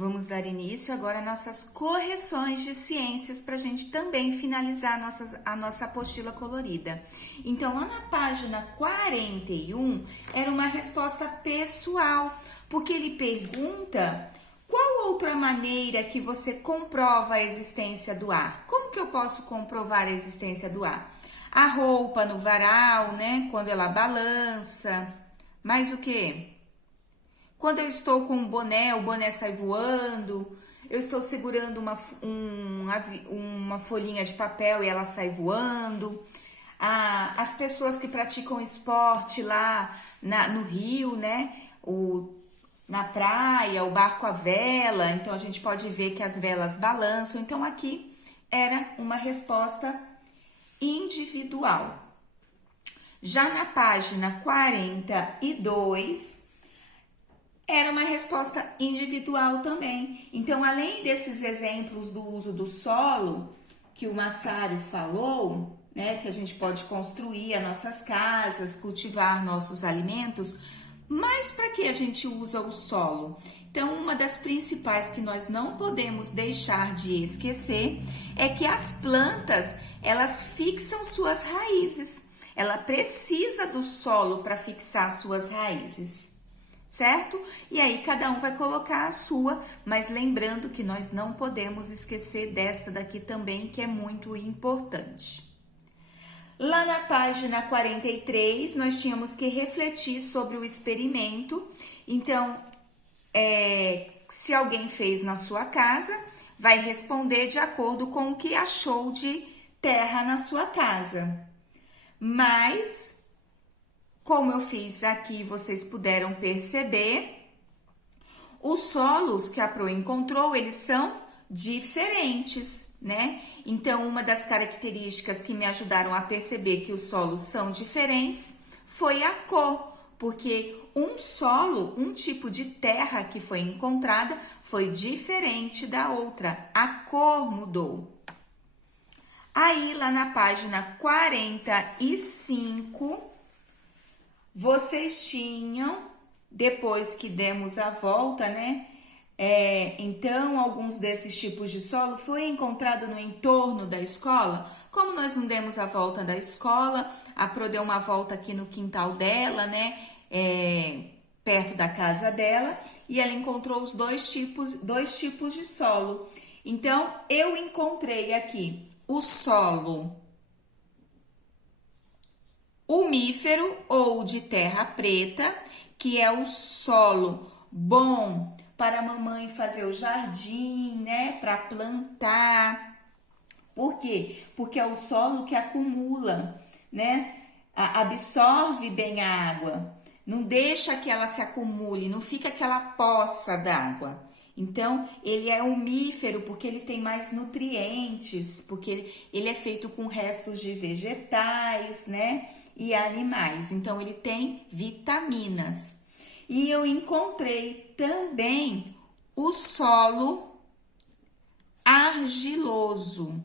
Vamos dar início agora às nossas correções de ciências para a gente também finalizar a nossa apostila colorida. Então, lá na página 41, era uma resposta pessoal, porque ele pergunta qual outra maneira que você comprova a existência do ar? Como que eu posso comprovar a existência do ar? A roupa no varal, né? Quando ela balança. Mais o quê? Quando eu estou com um boné, o boné sai voando. Eu estou segurando uma folhinha de papel e ela sai voando. As pessoas que praticam esporte lá no rio, né? Na praia, o barco à vela. Então, a gente pode ver que as velas balançam. Então, aqui era uma resposta individual. Já na página 42... era uma resposta individual também. Então, além desses exemplos do uso do solo, que o Massaro falou, né, que a gente pode construir as nossas casas, cultivar nossos alimentos, mas para que a gente usa o solo? Então, uma das principais que nós não podemos deixar de esquecer é que as plantas, elas fixam suas raízes. Ela precisa do solo para fixar suas raízes. Certo? E aí cada um vai colocar a sua, mas lembrando que nós não podemos esquecer desta daqui também, que é muito importante. Lá na página 43, nós tínhamos que refletir sobre o experimento. Então, se alguém fez na sua casa, vai responder de acordo com o que achou de terra na sua casa. Mas como eu fiz aqui, vocês puderam perceber, os solos que a Pro encontrou, eles são diferentes, né? Então, uma das características que me ajudaram a perceber que os solos são diferentes foi a cor, porque um tipo de terra que foi encontrada foi diferente da outra, a cor mudou. Aí, lá na página 45... vocês tinham, depois que demos a volta, né? Então, alguns desses tipos de solo foi encontrado no entorno da escola. Como nós não demos a volta da escola, a Pro deu uma volta aqui no quintal dela, né? Perto da casa dela, e ela encontrou os dois tipos de solo. Então, eu encontrei aqui o solo umífero ou de terra preta, que é o solo bom para a mamãe fazer o jardim, né? Para plantar. Por quê? Porque é o solo que acumula, né? Absorve bem a água, não deixa que ela se acumule, não fica aquela poça d'água. Então, ele é umífero porque ele tem mais nutrientes, porque ele é feito com restos de vegetais, né? E animais. Então, ele tem vitaminas. E eu encontrei também o solo argiloso,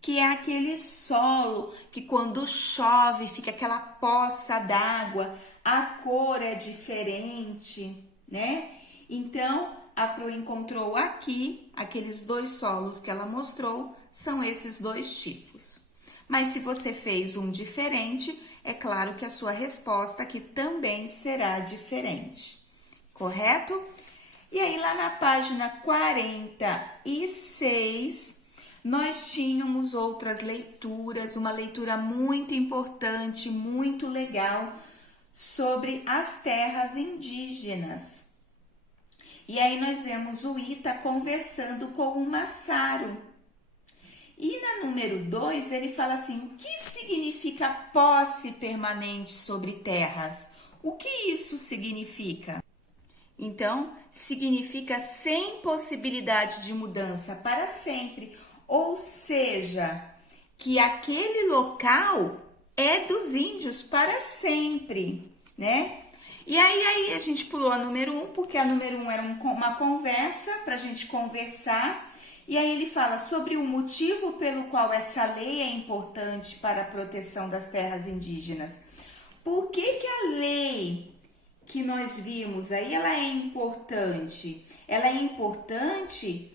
que é aquele solo que quando chove fica aquela poça d'água, a cor é diferente, né? Então, a Pro encontrou aqui, aqueles dois solos que ela mostrou, são esses dois tipos. Mas se você fez um diferente, é claro que a sua resposta aqui também será diferente, correto? E aí, lá na página 46, nós tínhamos outras leituras, uma leitura muito importante, muito legal, sobre as terras indígenas. E aí nós vemos o Ita conversando com o Massaro. E na número 2, ele fala assim, o que significa posse permanente sobre terras? O que isso significa? Então, significa sem possibilidade de mudança para sempre, ou seja, que aquele local é dos índios para sempre, né? E aí a gente pulou a número 1, porque a número 1 era uma conversa para a gente conversar. E aí ele fala sobre o motivo pelo qual essa lei é importante para a proteção das terras indígenas. Por que a lei que nós vimos aí, ela é importante. Ela é importante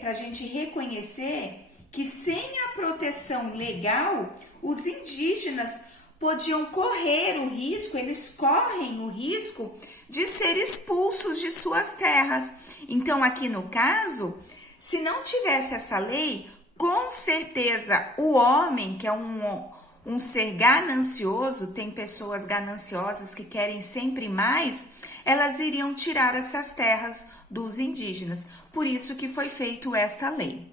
para a gente reconhecer que sem a proteção legal, os indígenas podiam correr o risco, eles correm o risco de ser expulsos de suas terras. Então, aqui no caso, se não tivesse essa lei, com certeza o homem, que é um ser ganancioso, tem pessoas gananciosas que querem sempre mais, elas iriam tirar essas terras dos indígenas. Por isso que foi feita esta lei.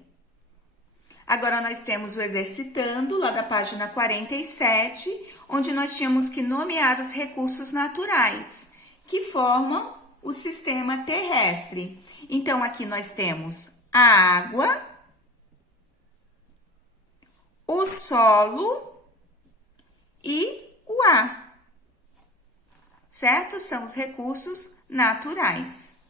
Agora nós temos o exercitando, lá da página 47, onde nós tínhamos que nomear os recursos naturais, que formam o sistema terrestre. Então, aqui nós temos a água, o solo e o ar, certo? São os recursos naturais.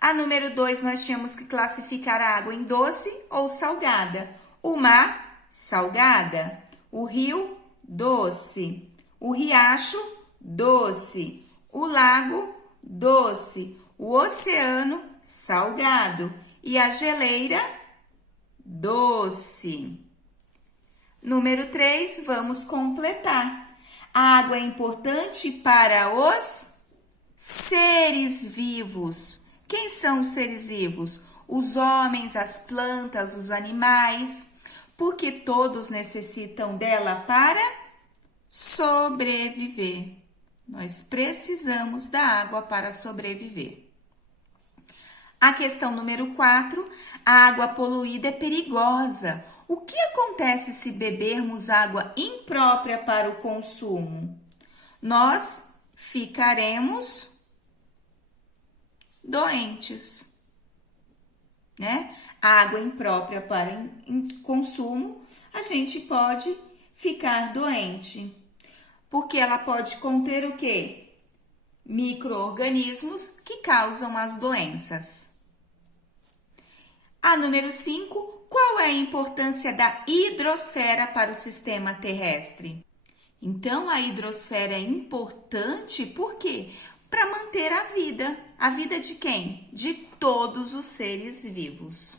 A número 2, nós tínhamos que classificar a água em doce ou salgada. O mar, salgada. O rio, doce. O riacho, doce. O lago, doce. O oceano, salgado. E a geleira, doce. Número 3, vamos completar. A água é importante para os seres vivos. Quem são os seres vivos? Os homens, as plantas, os animais, porque todos necessitam dela para sobreviver. Nós precisamos da água para sobreviver. A questão número 4, a água poluída é perigosa. O que acontece se bebermos água imprópria para o consumo? Nós ficaremos doentes, né? A água imprópria para consumo, a gente pode ficar doente, porque ela pode conter o quê? Micro-organismos que causam as doenças. A número 5, qual é a importância da hidrosfera para o sistema terrestre? Então, a hidrosfera é importante, por quê? Para manter a vida. A vida de quem? De todos os seres vivos.